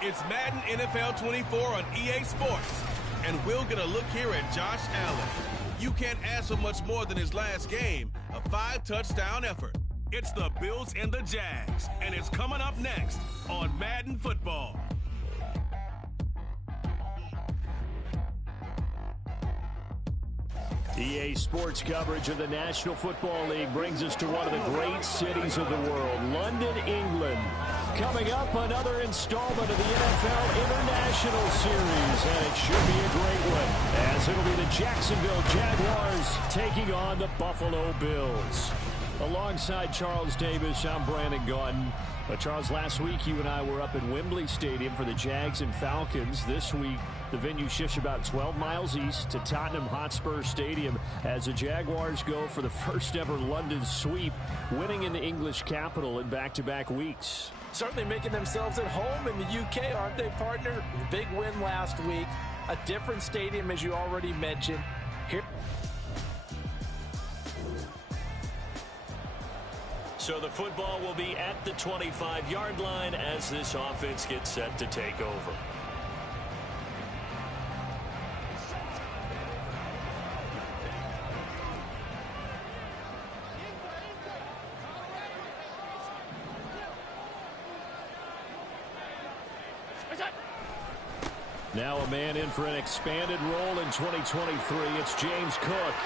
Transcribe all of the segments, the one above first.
It's Madden NFL 24 on EA Sports, and we'll get a look here at Josh Allen. You can't ask for much more than his last game, a 5-touchdown effort. It's the Bills and the Jags, and it's coming up next on Madden Football. EA Sports coverage of the National Football League brings us to one of the great cities of the world, London, England. Coming up, another installment of the NFL International Series, and it should be a great one, as it'll be the Jacksonville Jaguars taking on the Buffalo Bills. Alongside Charles Davis, I'm Brandon Gaudin. Charles, last week you and I were up at Wembley Stadium for the Jags and Falcons. This week, the venue shifts about 12 miles east to Tottenham Hotspur Stadium as the Jaguars go for the first ever London sweep, winning in the English capital in back-to-back weeks. Certainly making themselves at home in the UK, aren't they, partner? Big win last week. A different stadium, as you already mentioned. Here. So the football will be at the 25-yard line as this offense gets set to take over. Now a man in for an expanded role in 2023. It's James Cook.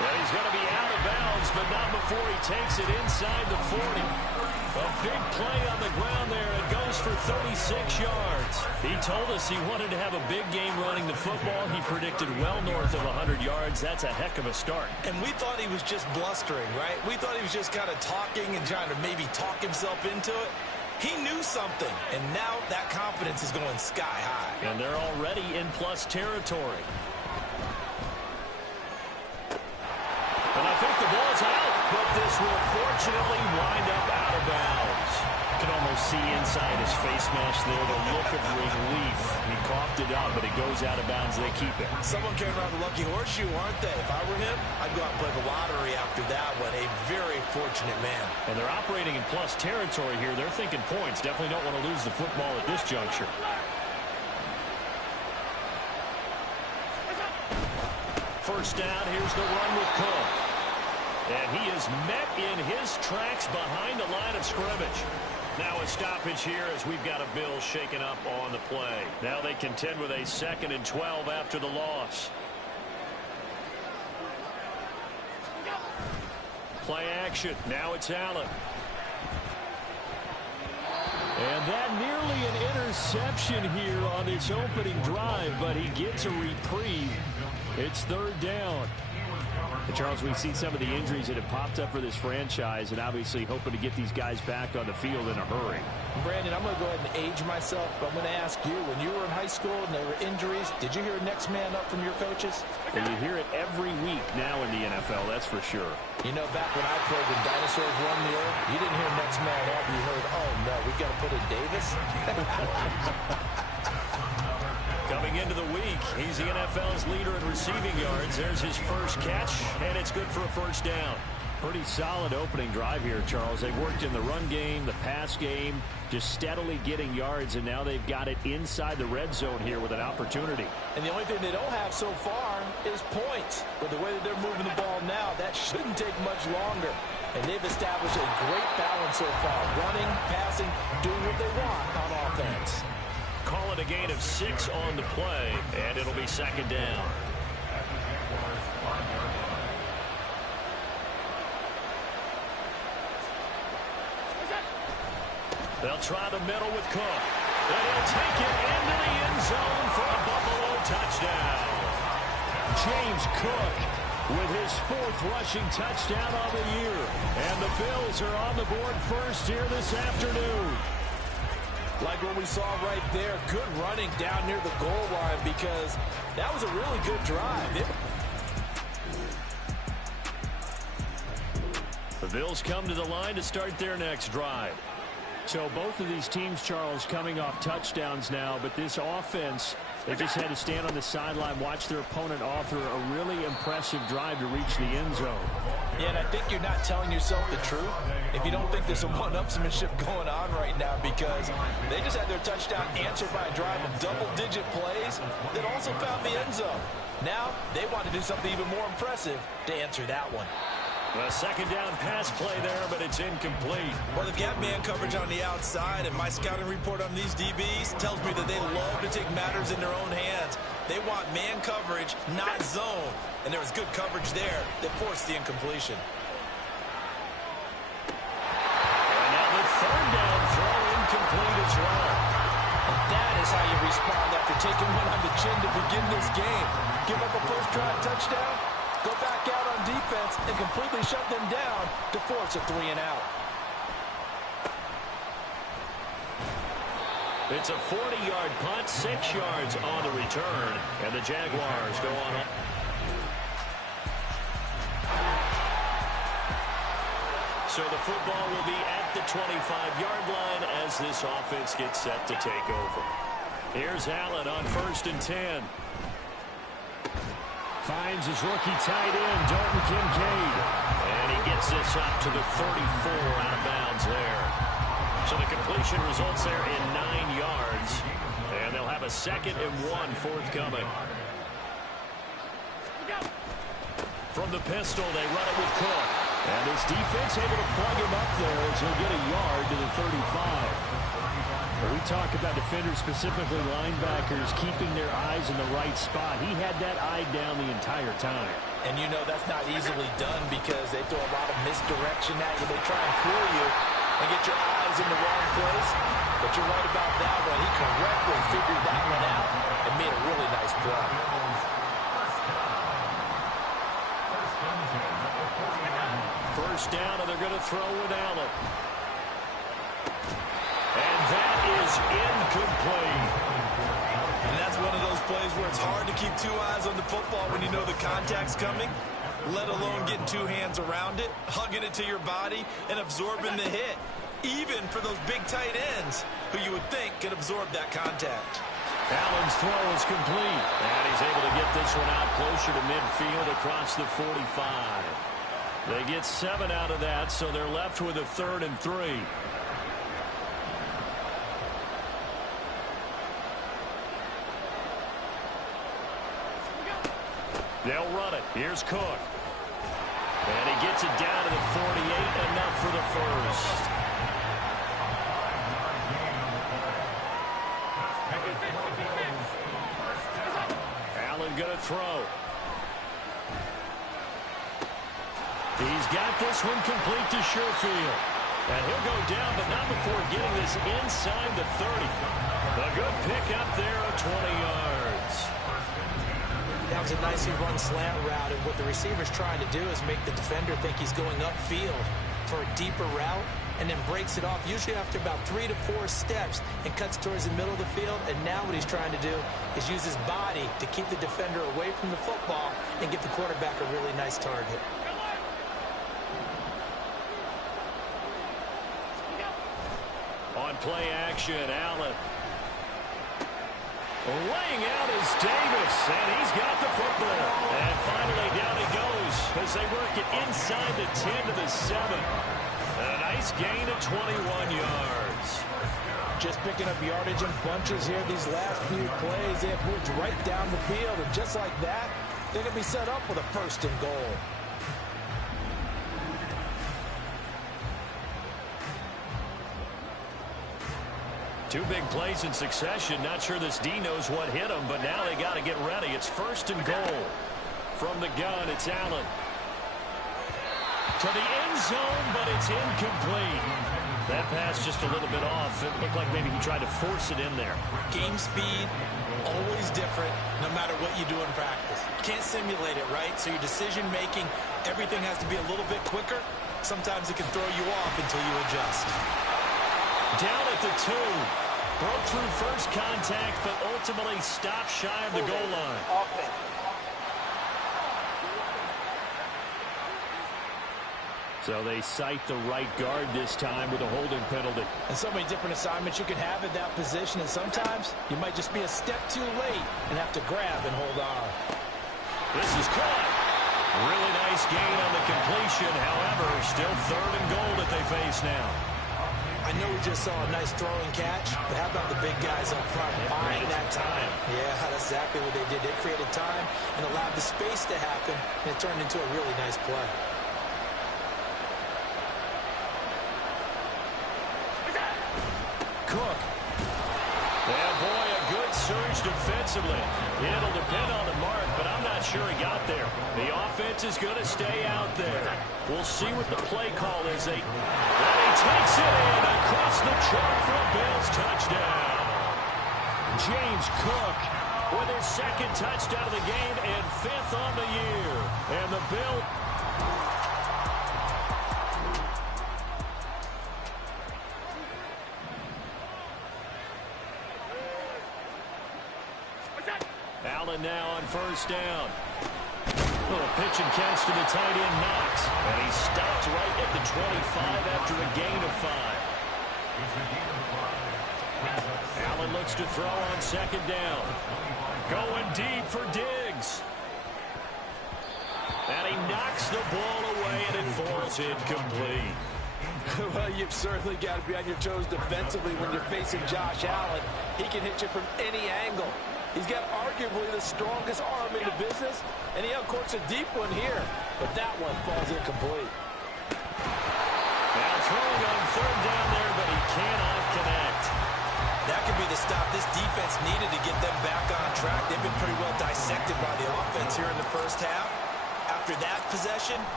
And he's going to be out of bounds, but not before he takes it inside the 40. A big play on the ground there. It goes for 36 yards. He told us he wanted to have a big game running the football. He predicted well north of 100 yards. That's a heck of a start. And we thought he was just blustering, right? We thought he was just kind of talking and trying to maybe talk himself into it. He knew something, and now that confidence is going sky high. And they're already in plus territory. And I think the ball's out, but this will fortunately wind up out of bounds. You can almost see inside his face mask there the look of relief. He coughed it up, but it goes out of bounds. They keep it. Someone carrying around the lucky horseshoe, aren't they? If I were him, I'd go out and play the lottery after that one. A very fortunate man. And they're operating in plus territory here. They're thinking points. Definitely don't want to lose the football at this juncture. First down, here's the run with Cook. And he is met in his tracks behind the line of scrimmage. Now a stoppage here as we've got a Bill shaken up on the play. Now they contend with a 2nd and 12 after the loss. Play action. Now it's Allen. And that nearly an interception here on its opening drive, but he gets a reprieve. It's 3rd down. And Charles, we've seen some of the injuries that have popped up for this franchise, and obviously hoping to get these guys back on the field in a hurry. Brandon, I'm going to go ahead and age myself, but I'm going to ask you, when you were in high school and there were injuries, did you hear next man up from your coaches? And you hear it every week now in the NFL, that's for sure. You know, back when I played when dinosaurs roamed the earth, you didn't hear next man up. You heard, oh, no, we got to put in Davis. Coming into the week, he's the NFL's leader in receiving yards. There's his first catch, and it's good for a first down. Pretty solid opening drive here, Charles. They've worked in the run game, the pass game, just steadily getting yards, and now they've got it inside the red zone here with an opportunity. And the only thing they don't have so far is points. But the way that they're moving the ball now, that shouldn't take much longer. And they've established a great balance so far. Running, passing, doing what they want on offense. Call it a gain of 6 on the play, and it'll be 2nd down. They'll try the middle with Cook. And he'll take it into the end zone for a Buffalo touchdown. James Cook with his 4th rushing touchdown on the year. And the Bills are on the board first here this afternoon. Like what we saw right there, good running down near the goal line because that was a really good drive. The Bills come to the line to start their next drive. So both of these teams, Charles, coming off touchdowns now, but this offense They just had to stand on the sideline, watch their opponent author a really impressive drive to reach the end zone. Yeah, and I think you're not telling yourself the truth if you don't think there's some one-upsmanship going on right now, because they just had their touchdown answered by a drive of double-digit plays that also found the end zone. Now they want to do something even more impressive to answer that one. A second down pass play there, but it's incomplete. Well, they've got man coverage on the outside, and my scouting report on these DBs tells me that they love to take matters in their own hands. They want man coverage, not zone. And there was good coverage there that forced the incompletion. And now the third down throw incomplete as well. And that is how you respond after taking one on the chin to begin this game. Give up a first drive touchdown, go back out on defense, and completely shut them down to force a 3-and-out. It's a 40-yard punt, 6 yards on the return, and the Jaguars go on. So the football will be at the 25-yard line as this offense gets set to take over. Here's Allen on 1st and 10. Finds his rookie tight end, Dalton Kincaid. And he gets this up to the 34, out of bounds there. So the completion results there in 9 yards. And they'll have a 2nd and 1 forthcoming. From the pistol, they run it with Cook. And this defense able to plug him up there as he'll get a yard to the 35. We talk about defenders, specifically linebackers, keeping their eyes in the right spot. He had that eye down the entire time. And you know that's not easily done because they throw a lot of misdirection at you. They try and fool you and get your eyes in the wrong place. But you're right about that one. He correctly figured that one out and made a really nice play. First down, and they're going to throw with Allen. And that is incomplete. And that's one of those plays where it's hard to keep 2 eyes on the football when you know the contact's coming, let alone getting 2 hands around it, hugging it to your body, and absorbing the hit, even for those big tight ends who you would think could absorb that contact. Allen's throw is complete, and he's able to get this one out closer to midfield across the 45. They get 7 out of that, so they're left with a 3rd and 3. They'll run it. Here's Cook. And he gets it down to the 48, enough for the first. Allen going to throw. He's got this one complete to Sherfield. And he'll go down, but not before getting this inside the 30. A good pick up there of 20 yards. That was a nicely run slant route, and what the receiver's trying to do is make the defender think he's going upfield for a deeper route, and then breaks it off, usually after about 3 to 4 steps, and cuts towards the middle of the field. And now what he's trying to do is use his body to keep the defender away from the football and give the quarterback a really nice target. On play action, Allen. Laying out is Davis, and he's got the football. And finally down he goes as they work it inside the 10 to the 7. And a nice gain of 21 yards. Just picking up yardage in bunches here these last few plays. They have moved right down the field, and just like that, they're going to be set up with a 1st and goal. Two big plays in succession. Not sure this D knows what hit him, but now they got to get ready. It's 1st and goal. From the gun, it's Allen. To the end zone, but it's incomplete. That pass just a little bit off. It looked like maybe he tried to force it in there. Game speed, always different, no matter what you do in practice. You can't simulate it, right? So your decision-making, everything has to be a little bit quicker. Sometimes it can throw you off until you adjust. Down at the 2. Broke through first contact, but ultimately stopped shy of the goal line. So they cite the right guard this time with a holding penalty. And so many different assignments you could have at that position, and sometimes you might just be a step too late and have to grab and hold on. This is caught. Really nice gain on the completion. However, still 3rd and goal that they face now. I know we just saw a nice throwing catch, but how about the big guys up front buying that time? Yeah, that's exactly what they did. They created time and allowed the space to happen, and it turned into a really nice play. Cook. And boy, a good surge defensively. It'll depend on the mark, but I'm not sure he got there. The offense is going to stay out there. We'll see what the play call is. And he takes it in across the chalk for a Bills touchdown. James Cook with his 2nd touchdown of the game and 5th on the year. And the Bills... Allen now on 1st down. Little pitch and catch to the tight end, Knox. And he stopped right at the 25 after a gain of 5. Allen looks to throw on 2nd down. Going deep for Diggs. And he knocks the ball away, and it falls incomplete. Well, you've certainly got to be on your toes defensively when you're facing Josh Allen. He can hit you from any angle. He's got arguably the strongest arm in the business, and he uncorks a deep one here. But that one falls incomplete. Now throwing on 3rd down there, but he cannot connect. That could be the stop this defense needed to get them back on track. They've been pretty well dissected by the offense here in the 1st half. After that possession,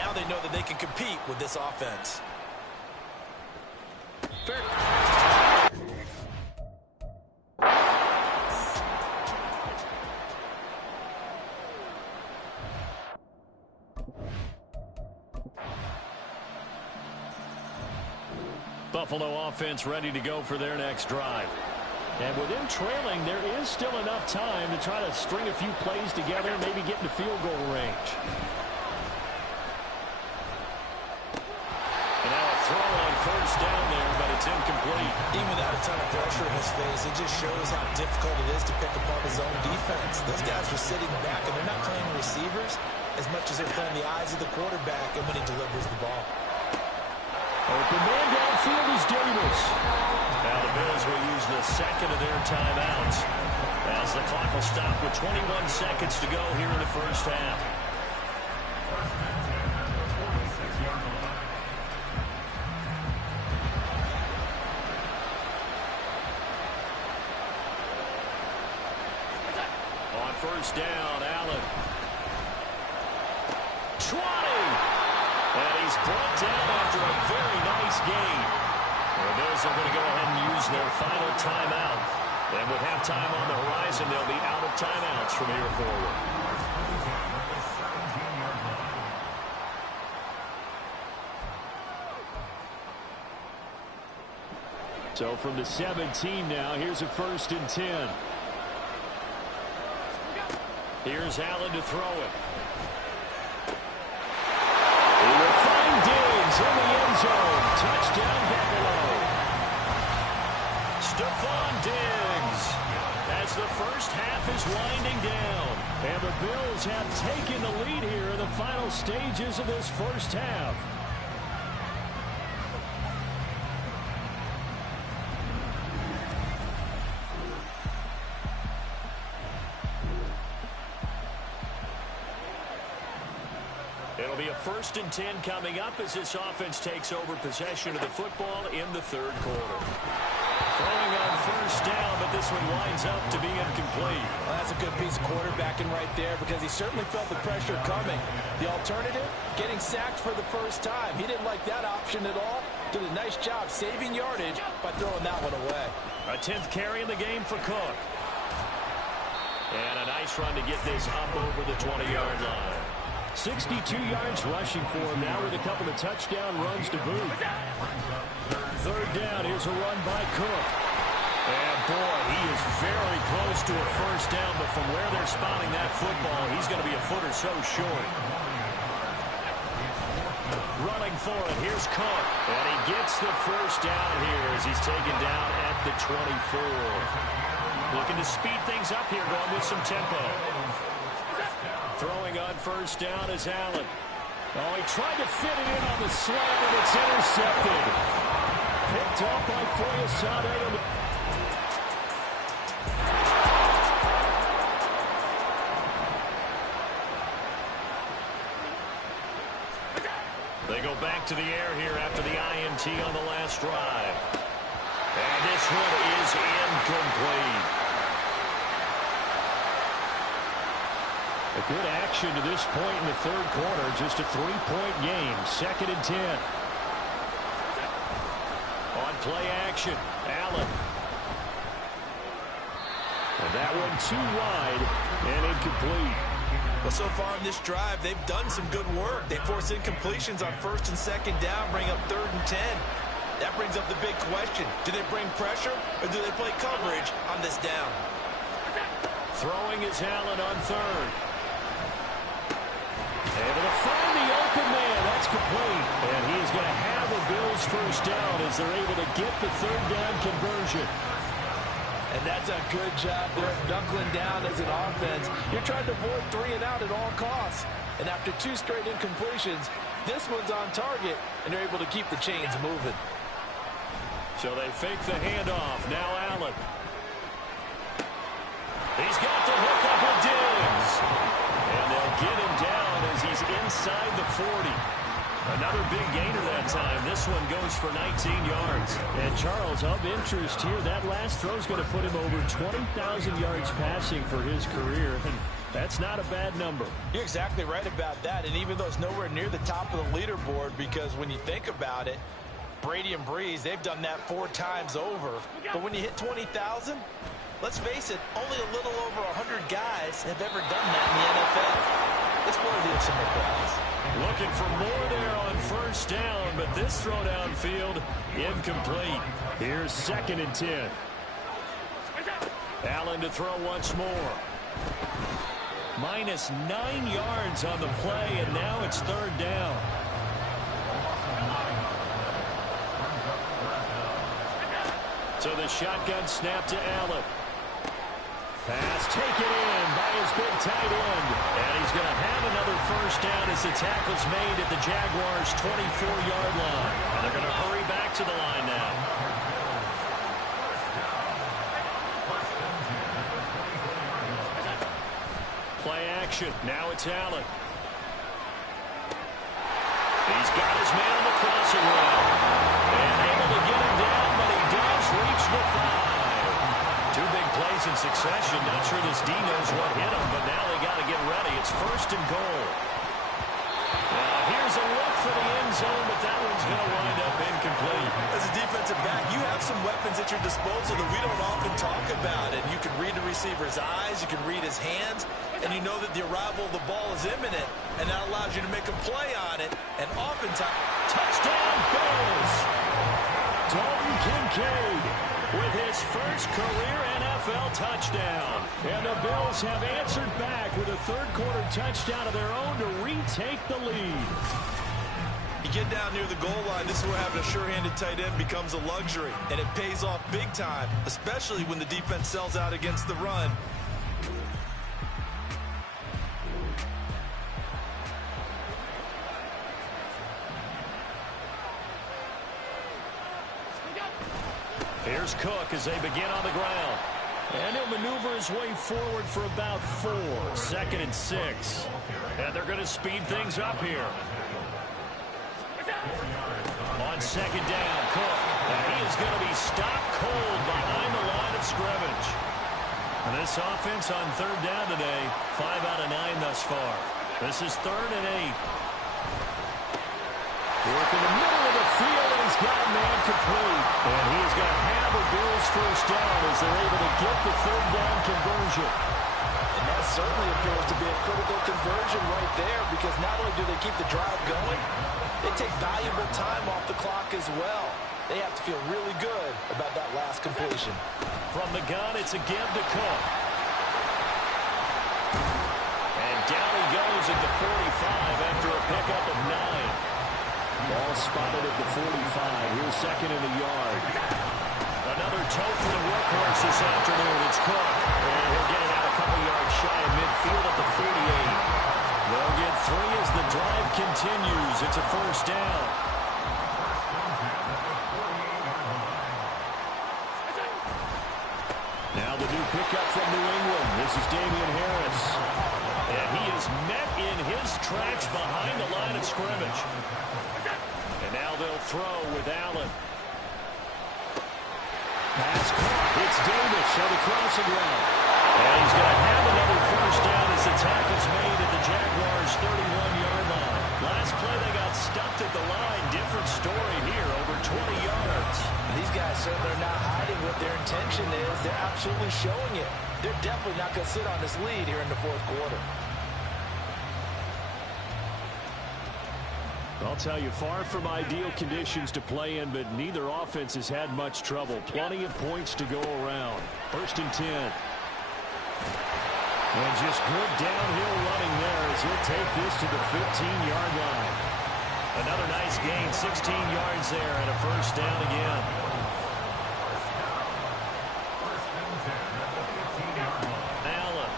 now they know that they can compete with this offense. Fair. Buffalo offense ready to go for their next drive. And with them trailing, there is still enough time to try to string a few plays together and maybe get into field goal range. And now a throw on 1st down there, but it's incomplete. Even without a ton of pressure in his face, it just shows how difficult it is to pick apart his own defense. Those guys are sitting back, and they're not playing receivers as much as they're playing the eyes of the quarterback and when he delivers the ball. Open man downfield is Davis. Now the Bills will use the 2nd of their timeouts as the clock will stop with 21 seconds to go here in the 1st half. On 1st down, Allen. 20! And he's brought down after a very nice gain. The Bills are going to go ahead and use their final timeout. And with halftime on the horizon, they'll be out of timeouts from here forward. So from the 17 now, here's a 1st and 10. Here's Allen to throw it. Diggs in the end zone. Touchdown, Buffalo. Stephon Diggs as the 1st half is winding down. And the Bills have taken the lead here in the final stages of this 1st half. It'll be a 1st and 10 coming up as this offense takes over possession of the football in the 3rd quarter. Throwing on 1st down, but this one winds up to be incomplete. Well, that's a good piece of quarterbacking right there because he certainly felt the pressure coming. The alternative, getting sacked for the 1st time. He didn't like that option at all. Did a nice job saving yardage by throwing that one away. A 10th carry in the game for Cook. And a nice run to get this up over the 20-yard line. 62 yards rushing for him now with a couple of touchdown runs to boot. 3rd down, here's a run by Cook. And boy, he is very close to a 1st down, but from where they're spotting that football, he's going to be a foot or so short. Running for it, here's Cook. And he gets the first down here as he's taken down at the 24. Looking to speed things up here, going with some tempo. Throwing on first down is Allen. Oh, he tried to fit it in on the slant, and it's intercepted. Picked up by Foyesade. They go back to the air here after the INT on the last drive. And this one is incomplete. A good action to this point in the third quarter. Just a 3-point game. 2nd and 10. On play action, Allen. And that one too wide and incomplete. Well, so far in this drive, they've done some good work. They force incompletions on 1st and 2nd down, bring up 3rd and 10. That brings up the big question. Do they bring pressure or do they play coverage on this down? Throwing is Allen on 3rd. Able to find the open man. That's complete. And he is going to have a Bills first down as they're able to get the 3rd down conversion. And that's a good job there, knuckling down as an offense. You're trying to avoid 3 and out at all costs. And after 2 straight incompletions, this one's on target, and they're able to keep the chains moving. So they fake the handoff. Now Allen. He's got the hook up with Diggs. And they'll get him down as he's inside the 40. Another big gainer that time. This one goes for 19 yards. And Charles, of interest here, that last throw is going to put him over 20,000 yards passing for his career. And that's not a bad number. You're exactly right about that. And even though it's nowhere near the top of the leaderboard, because when you think about it, Brady and Breeze, they've done that 4 times over. But when you hit 20,000, let's face it, only a little over 100 guys have ever done that in the NFL. It's worthy of some applause. Looking for more there on first down, but this throw downfield incomplete. Here's 2nd and 10. Allen to throw once more. Minus 9 yards on the play, and now it's 3rd down. So the shotgun snap to Allen. Pass taken in by his big tight end. And he's going to have another first down as the tackle's made at the Jaguars' 24-yard line. And they're going to hurry back to the line now. Play action. Now it's Allen. He's got his man on the crossing route. And able to get him down, but he does reach the 5. 2 big plays in succession. Not sure this D knows what hit him, but now they got to get ready. It's 1st and goal. Now here's a look for the end zone, but that one's going to wind up incomplete. As a defensive back, you have some weapons at your disposal that we don't often talk about. And you can read the receiver's eyes, you can read his hands, and you know that the arrival of the ball is imminent, and that allows you to make a play on it. And oftentimes, touchdown Bills! Dalton Kincaid with his first career NFL touchdown. And the Bills have answered back with a 3rd quarter touchdown of their own to retake the lead. you get down near the goal line, this is where having a sure-handed tight end becomes a luxury. And it pays off big time, especially when the defense sells out against the run. Here's Cook as they begin on the ground. And he'll maneuver his way forward for about 4. 2nd and 6. And they're going to speed things up here. On 2nd down, Cook. And he is going to be stopped cold behind the line of scrimmage. And this offense on 3rd down today, 5 out of 9 thus far. This is 3rd and 8. Work in the middle of the field, and he's got a man complete. And he is going to have a Bills first down as they're able to get the 3rd down conversion. And that certainly appears to be a critical conversion right there, because not only do they keep the drive going, they take valuable time off the clock as well. They have to feel really good about that last completion. From the gun, it's a give to Cook. And down he goes at the 45 after a pickup of 9. Ball spotted at the 45. Here's second and a yard. Another toe for the workhorse this afternoon. It's Cook. And he'll get it out a couple yards shy of midfield at the 48. They'll get 3 as the drive continues. It's a first down. Now the new pickup from New England. This is Damian Harris. And he is met in his tracks behind the line of scrimmage. And now they'll throw with Allen. Pass caught. It's Davis on the crossing route. And he's going to have another first down as the tackle's made at the Jaguars' 31-yard line. Last play they got stuffed at the line. Different story here, over 20 yards. These guys certainly are not hiding what their intention is. They're absolutely showing it. They're definitely not going to sit on this lead here in the fourth quarter. I'll tell you, far from ideal conditions to play in, but neither offense has had much trouble. Plenty of points to go around. First and 10. And just good downhill running there as he'll take this to the 15-yard line. Another nice gain, 16 yards there, and a first down again. Allen.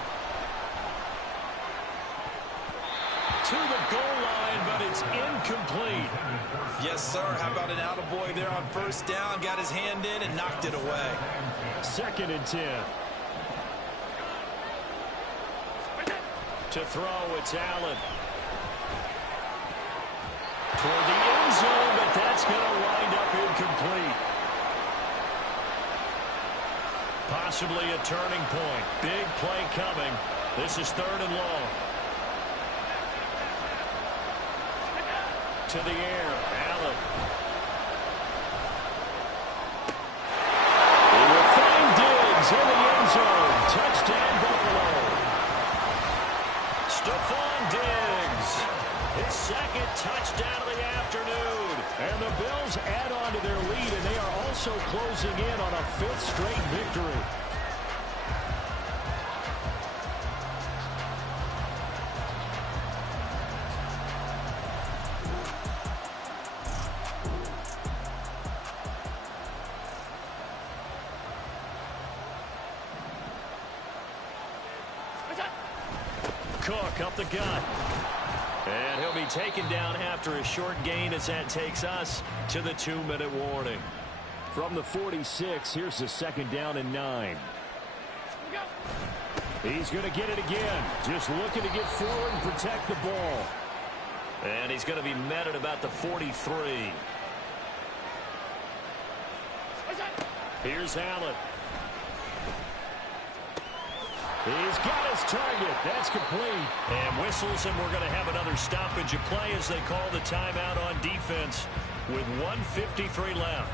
To the goal line, but it's incomplete. Yes, sir. How about an attaboy there on first down? Got his hand in and knocked it away. Second and 10. To throw, it's Allen. Toward the end zone, but that's going to wind up incomplete. Possibly a turning point. Big play coming. This is third and long. To the air, Allen. He will find Diggs in the end zone. Touchdown, Buffalo. Stephon Diggs, his second touchdown of the afternoon. And the Bills add on to their lead, and they are also closing in on a 5th straight victory. Cook up the gut. And he'll be taken down after a short gain as that takes us to the 2-minute warning. From the 46, here's the second down and 9. He's going to get it again. Just looking to get forward and protect the ball. And he's going to be met at about the 43. Here's Allen. He's got his target. That's complete. And whistles, and we're going to have another stoppage of play as they call the timeout on defense with 1:53 left.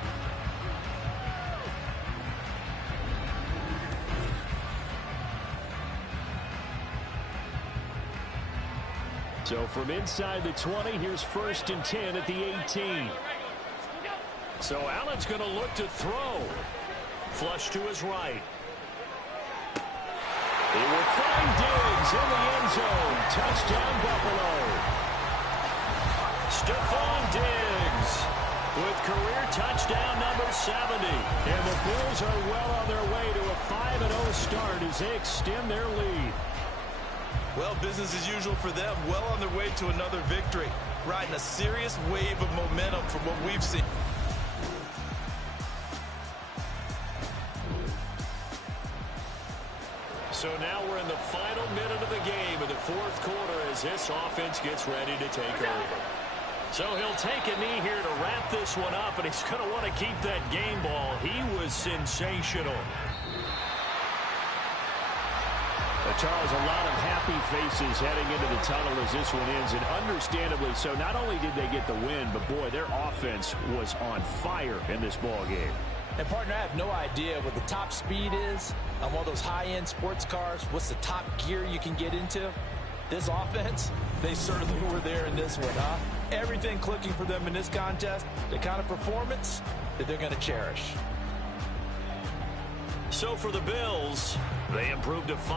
So from inside the 20, here's first and 10 at the 18. So Allen's going to look to throw. Flush to his right. He will find Diggs in the end zone. Touchdown, Buffalo. Stephon Diggs with career touchdown number 70. And the Bills are well on their way to a 5-0 start as they extend their lead. Well, business as usual for them. Well on their way to another victory. Riding a serious wave of momentum from what we've seen. So now we're in the final minute of the game in the fourth quarter as this offense gets ready to take over. So he'll take a knee here to wrap this one up, and he's going to want to keep that game ball. He was sensational. Charles, a lot of happy faces heading into the tunnel as this one ends, and understandably so. Not only did they get the win, but boy, their offense was on fire in this ball game. And, partner, I have no idea what the top speed is on one of those high-end sports cars. What's the top gear you can get into? This offense, they certainly were there in this one, huh? Everything clicking for them in this contest, the kind of performance that they're going to cherish. So for the Bills, they improved to 5.